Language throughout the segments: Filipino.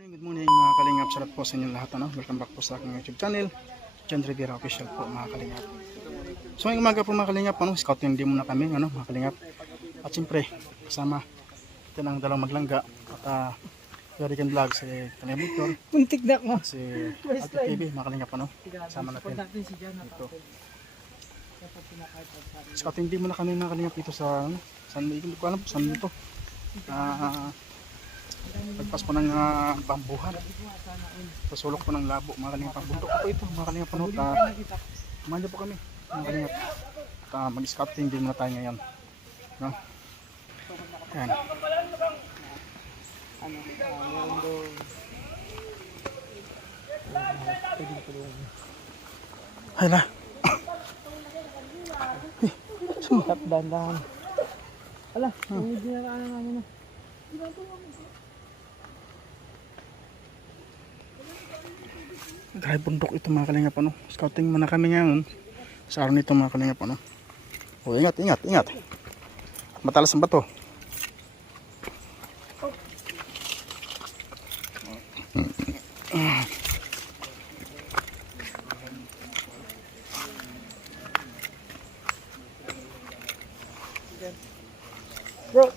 Good morning mga kalingap. Salat po sa inyo lahat. Welcome back po sa aking YouTube channel, John Rivera Official po mga kalingap. So ngayong umaga po mga kalingap, scouting din muna kami mga kalingap. At siyempre, kasama ito ng dalawang maglangga at Yorican Vlog, si Kalingap Muntik na mo. si Ate TV mga kalingap. Kasama natin dito. Scouting din muna kami mga kalingap dito sa hindi ko alam saan dito. Pagpas po ng bambuhan sa sulok po ng labo mga kalingap. Bundok po ito mga kalingap. Kumanya po kami mga kalingap. Mag-scouting din muna tayo ngayon, no? Yan. Hala. Tap dandan. Ala, medyo na ano. Grabe bundok ito mga kalingap. Scouting muna kami ngayon sa araw nito mga kalingap. Oh, ingat. Matalas ang bato. Bro,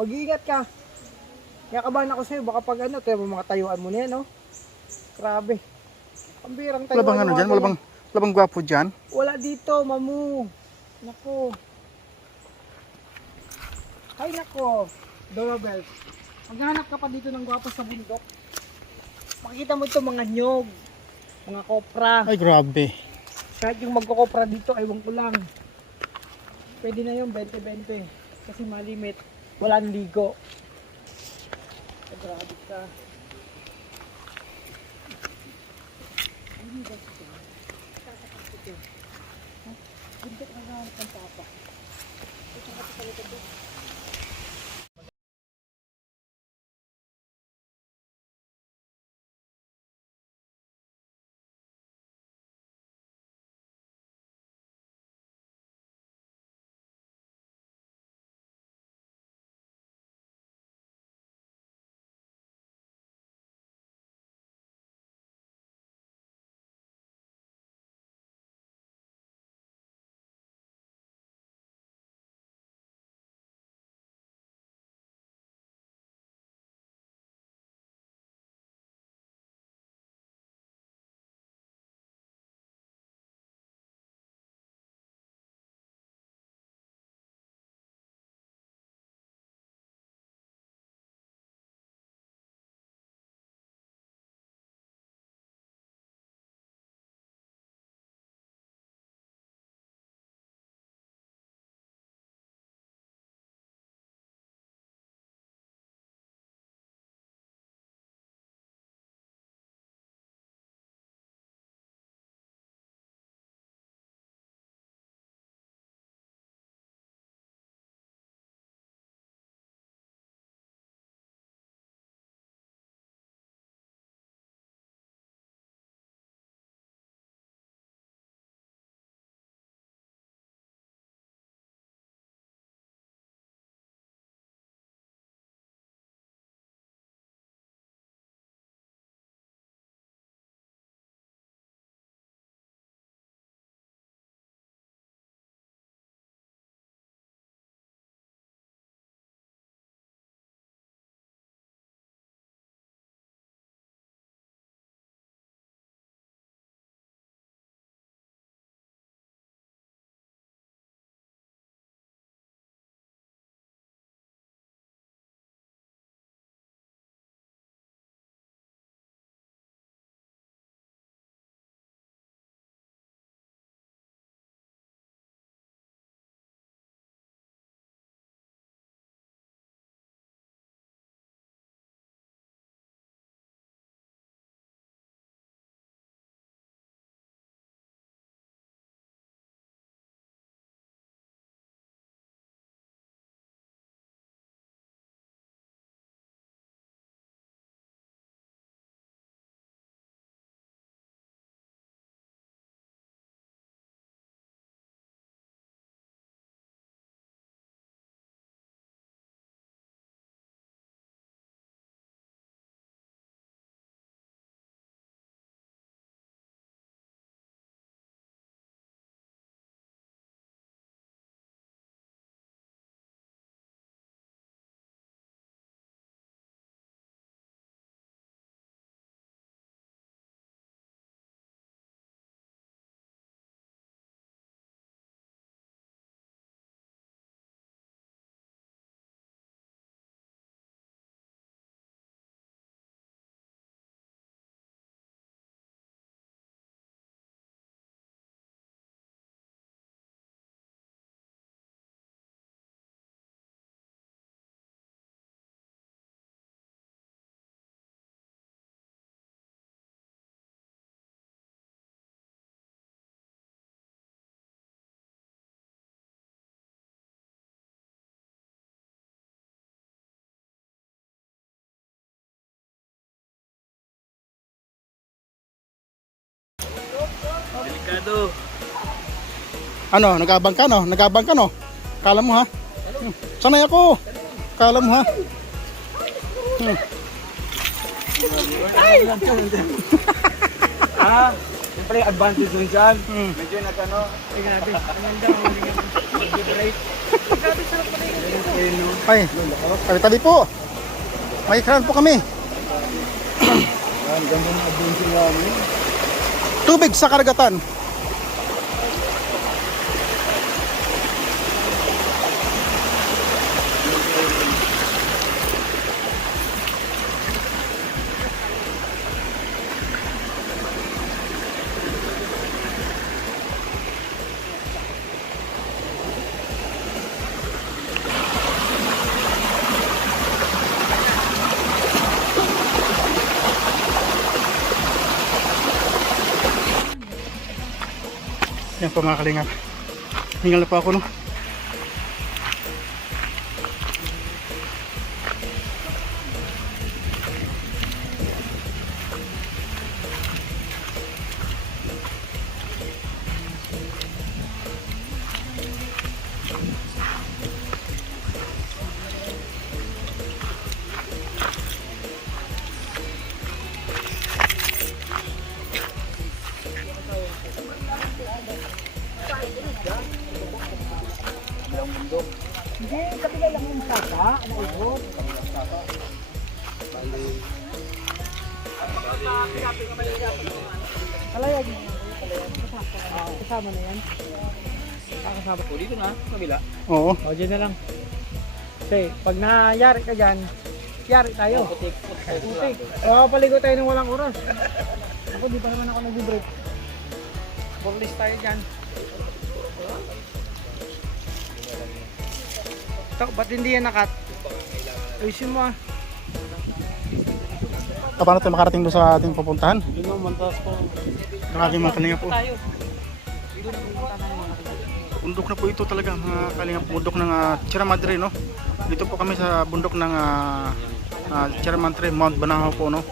mag-iingat ka. Kaya kabahan ako sa'yo, baka pag tayo mga tayuan mo na yan, no? Grabe. Ang birang tayuan. Wala bang ano dyan? Wala bang gwapo dyan? Wala dito, mamu. Nako. Hay nako. Doorbell. Maghanap ka pa dito ng gwapo sa bundok. Makikita mo ito mga nyog, mga kopra. Ay grabe. Kahit yung magkokopra dito, aywan ko lang. Pwede na yung 20-20. Kasi malimit. Walang ligo. Grabe ka. Bundok na ganap ng papa. Ito nga ito sa likod. Ano, nag-aabang ka no? Nag-aabang ka no? Kala mo ha? Sanay ako. Kala mo ha? Siyempre advantage dun dyan. Medyo nag-ano. Ay, grabe. Ang ganda. Mag-vibrate. Grabe, sarap pa rin. Ay, tabi-tabi po. May ekran po kami. Ang ganda ng adventure namin. Tubig sa karagatan. Yan po mga kalingap. Hingal na po ako no. Hindi, kapila lang yung saka. Naibot. Kalayag mo. Kasama na yan. Kasama po dito na, kabila. Oo. O, dyan na lang. Kasi, pag nayari ka dyan, yari tayo. Putik. O, paligo tayo ng walang oras. Ako, di pa naman ako nag-break. Borlis tayo dyan. Ito, ba't hindi yan nakat? Ayusin mo ah. Paano tayo makarating doon sa ating pupuntahan? Yun ang mantas po. Grabe mga kalingap po. Tayo. Dito na pumunta na yung mga kapatid. Bundok na po ito talaga mga kalingap. Bundok ng Sierra Madre no. Dito po kami sa bundok ng Sierra Madre, Mount Banahaw po no.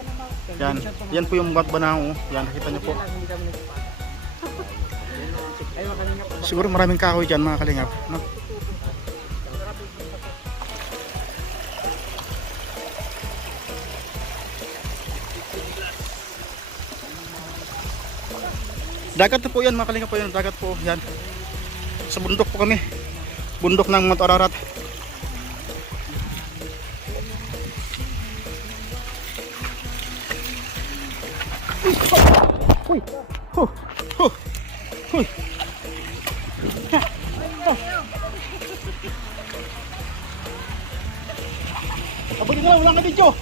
Yan. Yan po yung Mount Banahaw. Yan, nakita niyo po. Siguro maraming kahoy dyan mga kalingap no. Dagat na po yan mga kalingap po yan. Dagat po yan. Sa bundok po kami. Bundok ng Mount Ararat. Uy! Huh! Huh! Uy! Abagin na lang, wala ka video!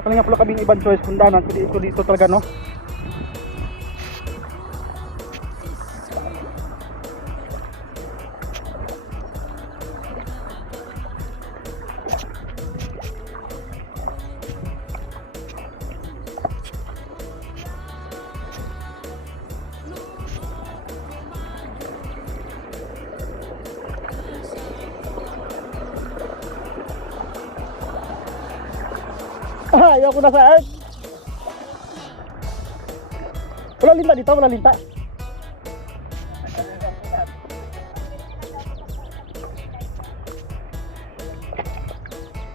Kalingap pala kaming ibang choice kung daanan. Kundi ito dito talaga no. Ayaw ko na sa earth. Wala linta dito, wala linta.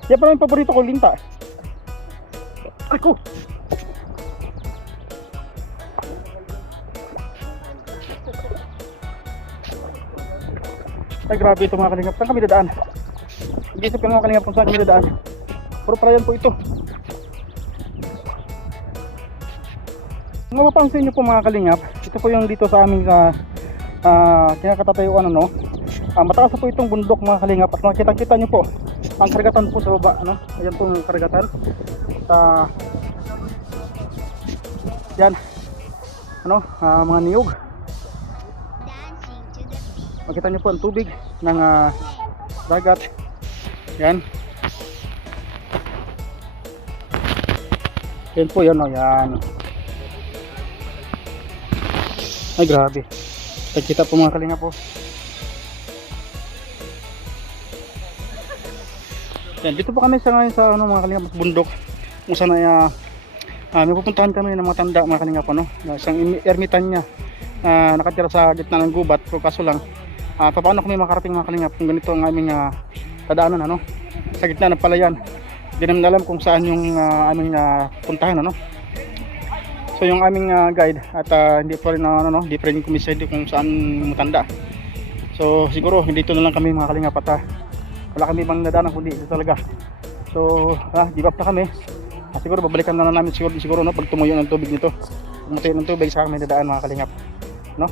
Yan pa rin paborito ko, linta. Ay ko. Ay grabe ito mga kalingap. Saan kami dadaan? Nag-isip ka mga kalingap kung saan kami dadaan. Puro prayan po ito. Kung mapapansin nyo po mga kalingap, ito po yung dito sa aming kinakatatayuan ano. Mataas po itong bundok mga kalingap. At makikita nyo po ang karagatan po sa baba ano. Ayan po yung karagatan. Yan ano, mga niyog. Makita nyo po ang tubig ng dagat. Yan. Yan po yan o, yan. Ay grabe. Kita po mga kalinga po. Yan, dito po kami sa ngayon sa ano, mga kalingap, bundok. Kung saan ay may pupuntahan kami ng mga tanda, mga kalingap, ano, na isang ermitanya nakatira sa gitna ng gubat. Pero kaso lang, paano kami makarating, mga kalingap, kung ganito ang aming kadaanan, ano, sa gitna ng palayan. Hindi namin alam kung saan yung aming puntahan, ano. So yung aming guide at hindi pa rin hindi pa rin kumisente kung saan matanda. So siguro dito na lang kami, mga kalingap, at wala kami ibang nadaanan kundi ito talaga. So give up na kami. Siguro babalikan na namin siguro no, pag tumuyo ng tubig nito. Tumutuyo ng tubig sa kami dadaan, mga kalingap, no?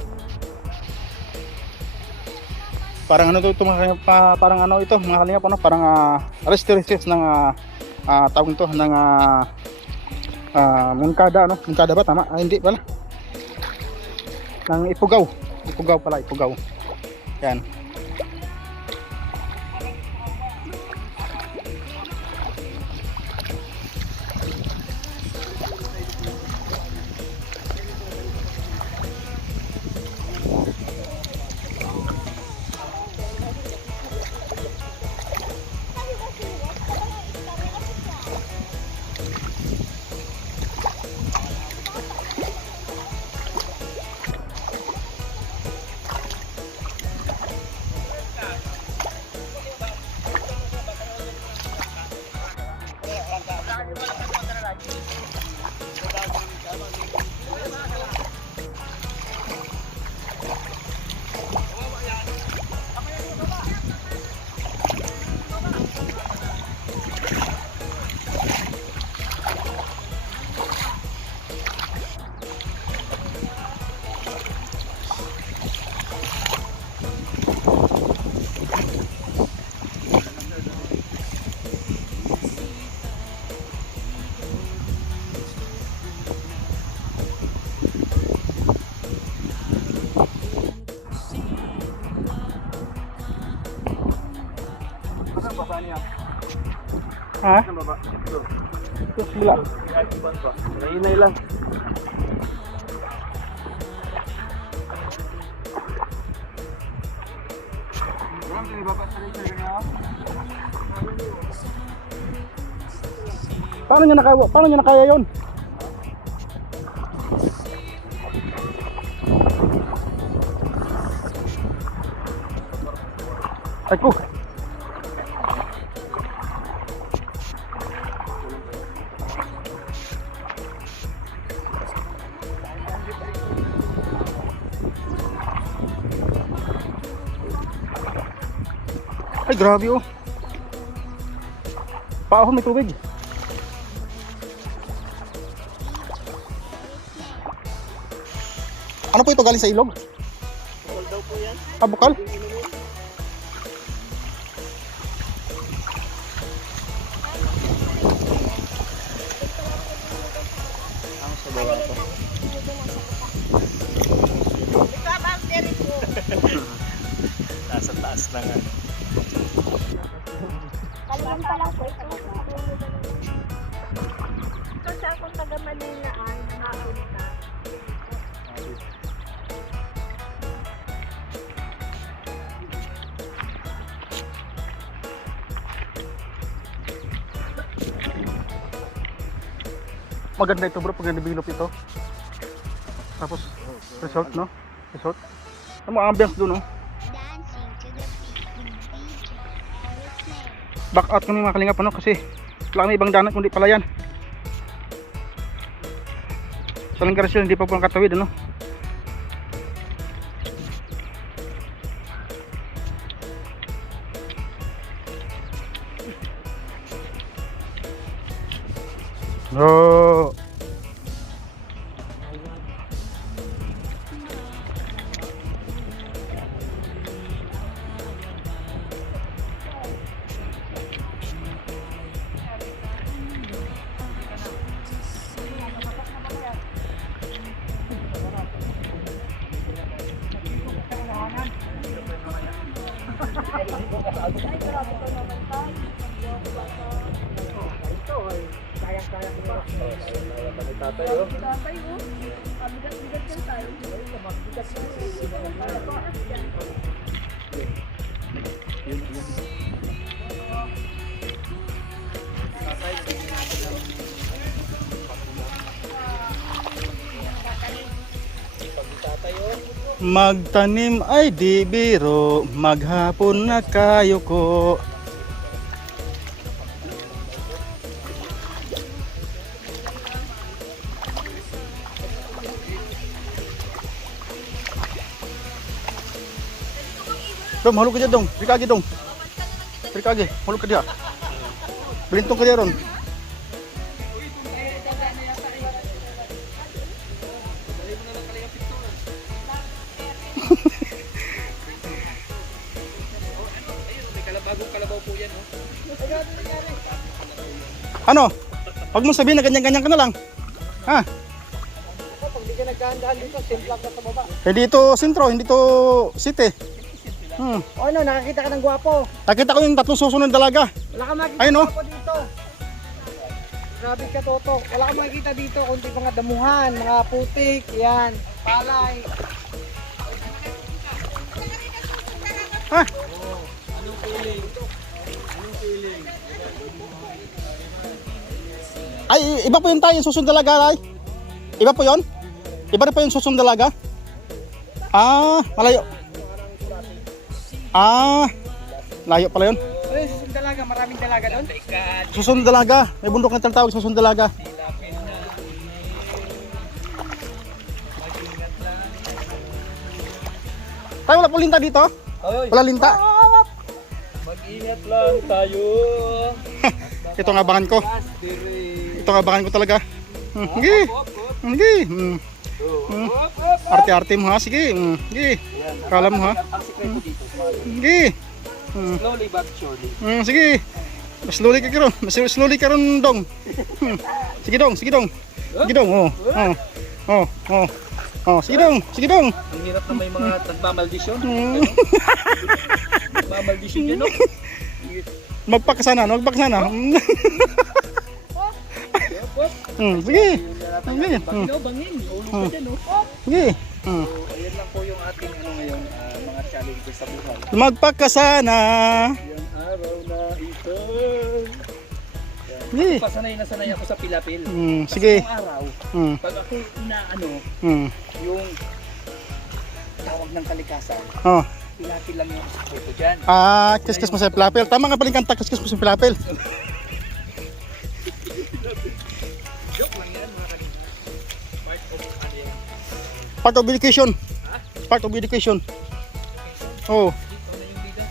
Parang ano to mga kalingap, parang ano ito, mga kalingap, ano, parang restrictions ng tawag nito ng Moncada, ano? Moncada ba tama? Hindi pala. Ng Ifugao. Ifugao pala, Ifugao. Yan. Ha? Ito sila. Nainay lang. Paano niya nakaya yun? Ako. Ay, grabe oh. Paahon, may tubig. Ano po ito, galing sa ilog? Bukal daw po yan. Ah, bukal? Ang sa baba po. Nasa taas na nga. Kalian pa lang po ito. Kasi akong taga Malinaan, nakakita. Maganda ito bro, pag na-develop ito. Tapos resort, no? Resort. Ano ang ambience doon, no? Dancing to the beat with DJ Eric. Back out kami, mga kalingap, ano? Kasi wala kami ibang danan kundi palayan. Sa Langarasyon, hindi pa po ang katawid, ano? No. Magtanim ay di biro, maghapon na kayo ko. Dong, mahulog ka dyan, Dong. Balik lagi, Dong. Balik lagi, mahulog ka dyan. Belintong ka dyan, Ron. Ano? Huwag mong sabihin na ganyan-ganyan ka na lang. Ha? Pag di ka nagkahandaan dito, simplak ka sa baba. Eh dito sentro, hindi to city. O ano, nakakita ka ng gwapo. Nakita ko yung tatlong susunod na dalaga. Wala kang makikita Ayun, oh. gwapo dito. Grabe ka, Toto. Wala kang makikita dito, kundi mga damuhan, mga putik, yan, palay. Ha? Ay, iba po yung tayo, yung susunod na dalaga, ay. Iba po yon? Iba rin po yung susunod na dalaga? Ah, malayo. Ah, layo pala yun. Ano yung susunod dalaga? Maraming dalaga doon? Susunod na dalaga. May bundok na tinatawag, susunod na dalaga. Tayo, wala po linta dito? Wala linta? Mag-ingat lang tayo. Ito ang abangan ko. Ito ang abangan ko talaga. Sige. Sige. Arte-arte mo ha. Sige. Sige. Kala mo ha. Ang sikreto dito. Sige. Slowly but surely. Sige. Mas slowly ka ron. Mas slowly ka ron, Dong. Sige, Dong. Sige, Dong. Sige, Dong. Oh. Oh. Oh. Oh. Oh, sige, Dong. Sige, Dong. Ang hirap na may mga nagmamaldisyon. Nagmamaldisyon yun, no? Magpakasana. Magpakasana. Sige. Sige. Bangin, bangin. Ulog ka dyan, no? Sige. So, ayan lang po yung ating ngayon, mga challenges sa buhay. Magpakasana. Yung araw na ito. Sige. Pasanay na sanay ako sa pilapil. Sige. Kasi nung araw, pag ako yung tawag ng kalikasan, Oh. pilapil lang yung sakto dyan. Ah, kiskis mo sa pilapil. Tama nga pala yung kanta, kiskis mo sa pilapil. Joke lang yan, mga kanina. Part of ano yan. Part of education. Part of education. Oh. Ito na yung bida.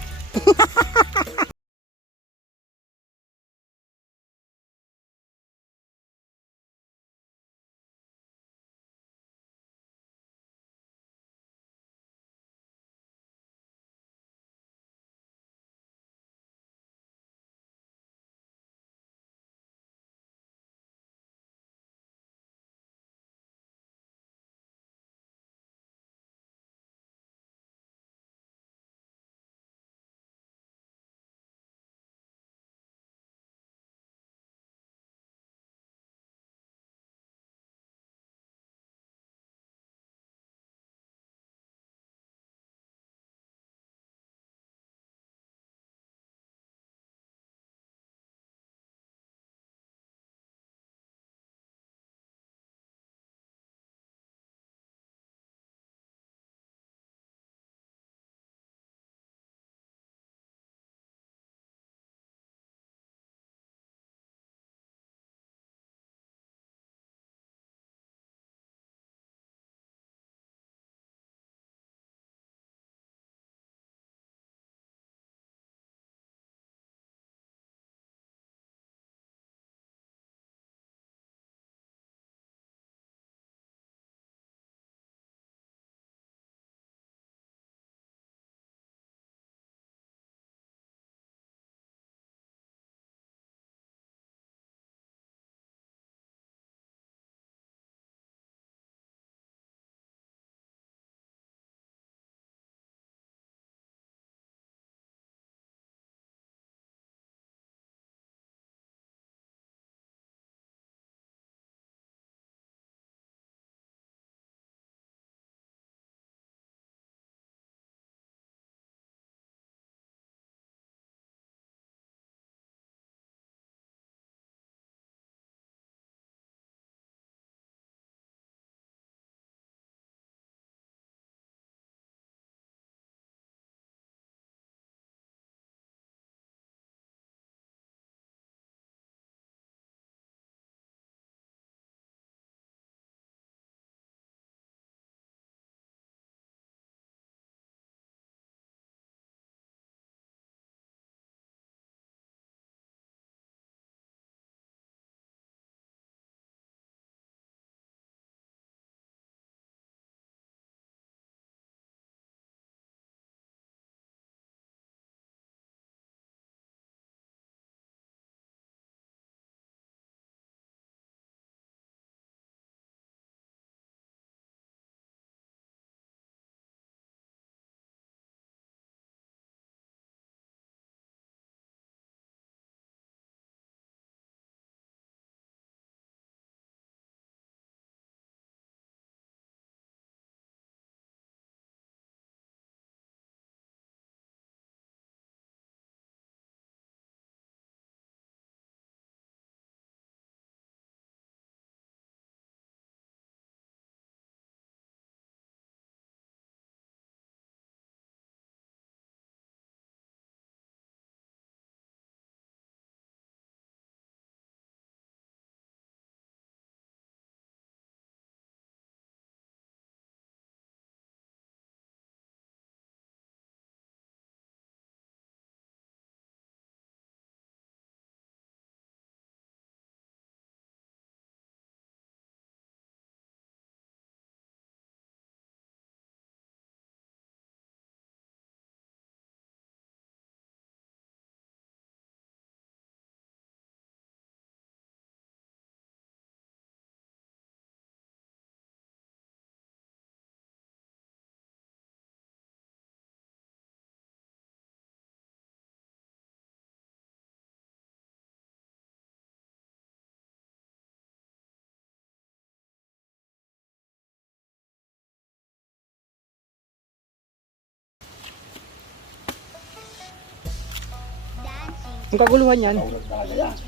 Ang kaguluhan yan.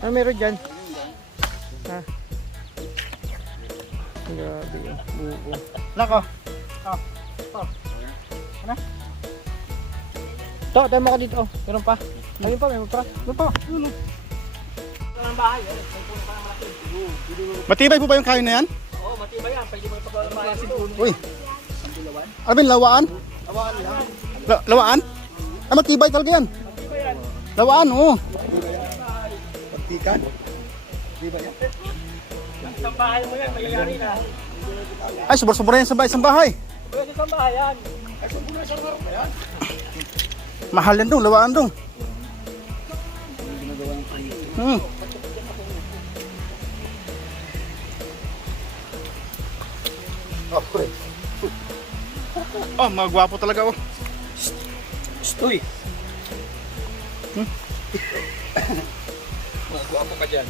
Ano meron dyan? Ha? Grabe yun. Buo. Nako. To, tayo mo ka dito. Oh. Meron pa. Ayun pa, meron pa. Meron pa. Yun, oh. Ang bahay, may puno pa ng malaki. Matibay po ba yung kain na yan? Oo, matibay yan. Pwede mo ipagawa ng bahay dito. Uy. Ano ba yun, lawaan? Awaan lang. Lawaan? Ah, matibay talaga yan. Lawaan, oo. Pagtikan. Isang bahay mo yan, mayayari na. Ay, sobra-sobra yan sa bahay. Pwede isang bahay yan. Mahal yan dong, lawaan dong. Oh, mga gwapo talaga oh. Uy! Magwapo ka dyan.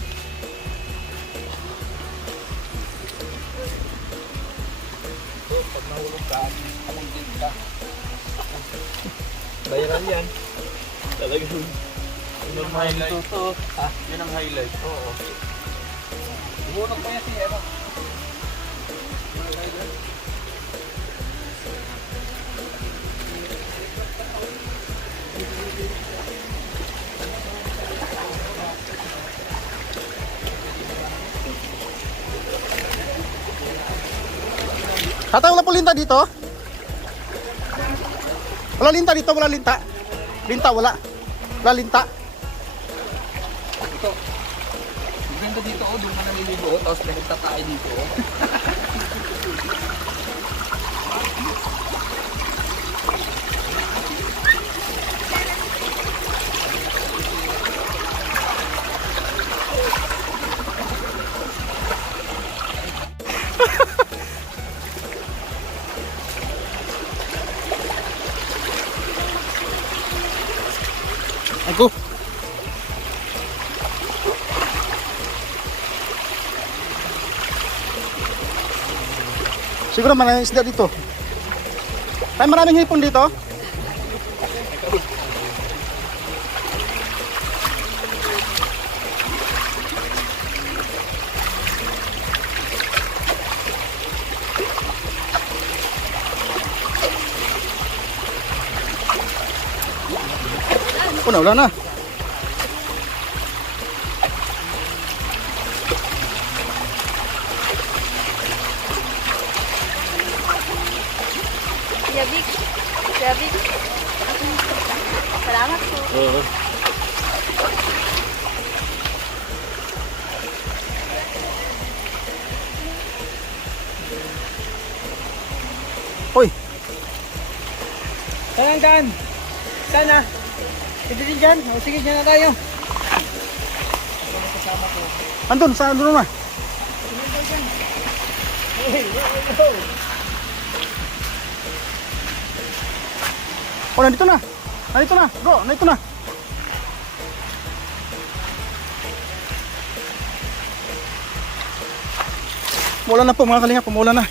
Pag nahulog ka, alangin ka. Bayaran yan. Talagang yun ang highlight. Yun ang highlight. Oo. Imunok mo yan siya. Tatay, wala po linta dito? Wala linta dito, wala linta. Linta, wala. Wala linta. Ito. Maganda dito, oh. Doon ka naliligo, oh. Tapos nagta tayo dito, oh. Ako. Siguro maraming isda dito. Tay, maraming hipon dito. Wala na. Yabik. Yabik. Salamat po. Hoy, Saan ang daan? Saan na? Pwede din dyan? O sige, dyan na tayo. andun, saan andun na? Oh, nandito na. Nandito na, bro, nandito na. Mula na po mga kalingap, pumula na.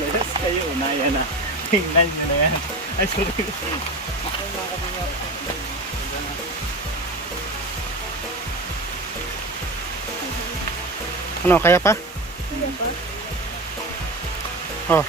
Yes, kayo, unaya na. Tingnan nyo na yan. Ay, sorry. Ano, kaya pa? Oh.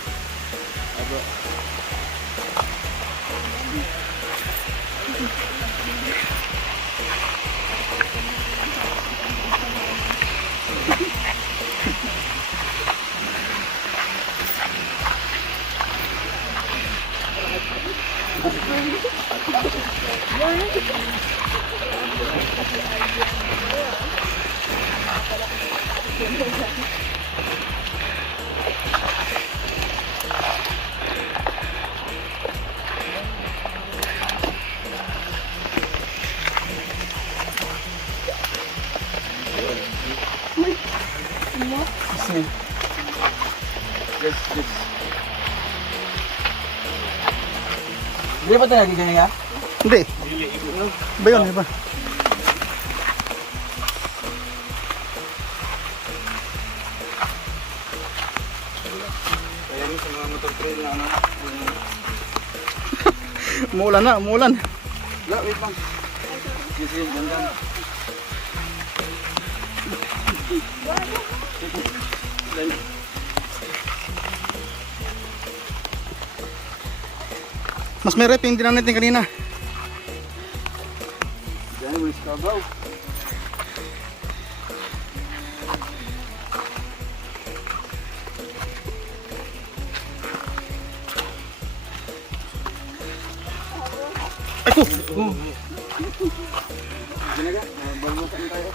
Hindi ba tayo ganyan nga? Hindi. Ba yun, iba? Kaya rin sa mga motor trail na ano. Umuulan na, umuulan. Wala, wait lang. Sige, dandan. Mas may rep yung dinaan natin kanina. Diyan, may skabaw. Ay ko! Ginaga, balmutan tayo.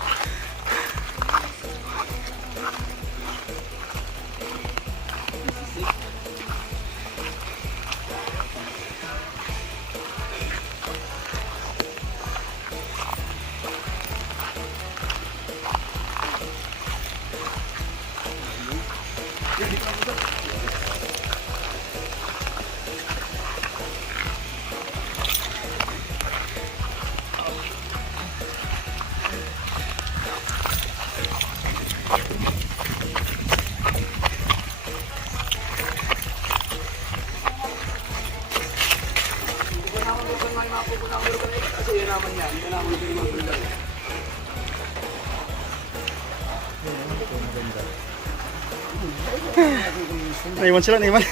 Naiwan sila, naiwan.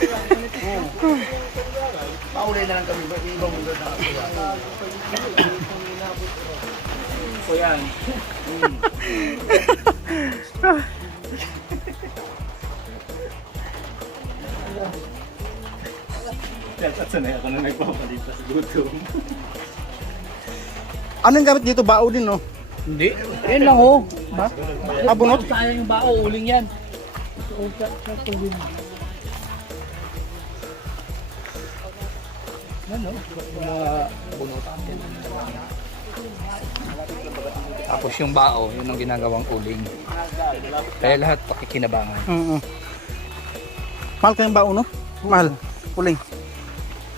Paulay na lang kami, ibang mundo na ako. So yan. Kaya sanay ako na nagpapalit sa gutom. Anong gamit dito? Bao din, no? Hindi. Yan lang oh. Ba? Bunot? Sayang yung bao, uling yan. Ano? Bunutan. Tapos yung bao, yun ang ginagawang uling. Kaya lahat pakikinabangan. Oo. Mahal kayong bao, no? Mahal. Uling.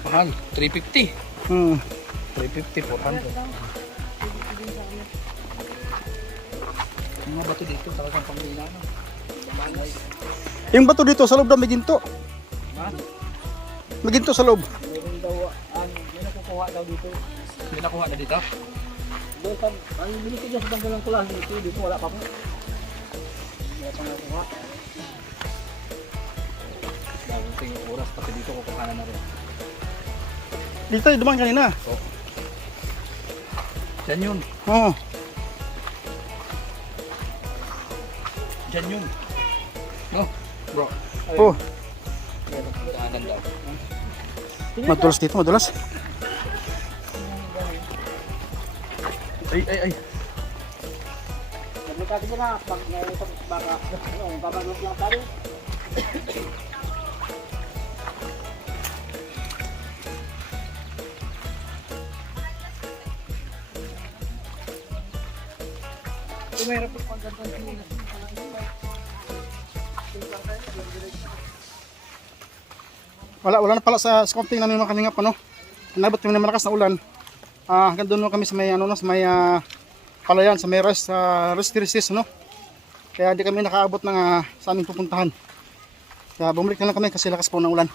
Mahal, 350. 350, 400. Yung mga bato dito, talagang pambila na. Yung bato dito sa loob na may ginto. Ha? May ginto sa loob. Meron daw, may nakukuha daw dito. May nakuha na dito? Doon sa, ang binitigyan sa tanggalang kulang dito wala pa po. Wala pa nakuha. Bagong tingin oras, pati dito kukuha na rin. Dito tayo dumaan kanina. Diyan yun. Oo. Diyan yun. No, bro. Oh. Daanan daw. Madulas dito, madulas. Ay. Naglikati ko na, pag naitok baka, babagos lang tayo. Tumera po pag ganito. Wala na pala sa scouting namin mga kalingap, ano. Nabot kami ng malakas na ulan. Hanggang doon kami sa may sa may palayan, sa may rest resist, no. Kaya di kami nakaabot ng sa aming pupuntahan. Kaya bumalik na lang kami kasi lakas po ng ulan.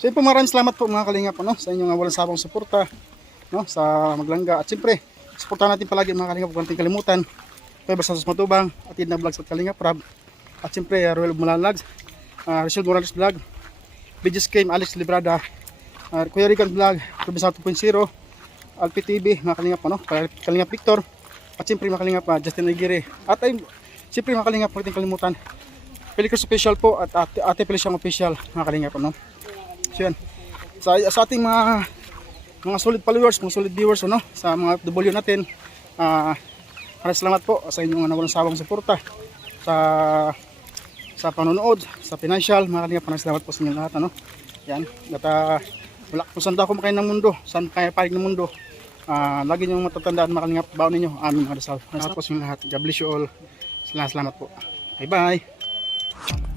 So yun po, maraming salamat po mga kalingap, ano, sa inyong walang sabang suporta, no, sa Maglangga. At siyempre, suportahan natin palagi mga kalingap, huwag natin kalimutan. Kuya Santos Matubang, Atid na Vlogs at Kalingap Rab. At siyempre, Royal Malalag, Rizal Morales Vlog, BGS Game, Alex Librada, Kuya Rican Vlog, Robinson 2.0, Alpi TV, mga kalingap, ano, Kalingap Victor, at siyempre mga kalingap, Justin Aguirre. At ay, siyempre mga kalingap, huwag natin kalimutan, Pelicans Official po at Ate Feliciang Official, mga kalingap, ano. So yan, sa ating mga solid followers, mga solid viewers, ano, sa mga W natin, maraming salamat po sa inyong walang sawang suporta sa panonood, sa financial, mga kalingap, maraming salamat po sa inyo lahat, ano. Yan, wala kung saan daw kumakain ng mundo, saan kaya palig ng mundo, lagi nyo matatandaan mga kalingap, baon ninyo, aming mga dasal. Salamat po sa inyo lahat. God bless you all. Salamat po. Bye bye.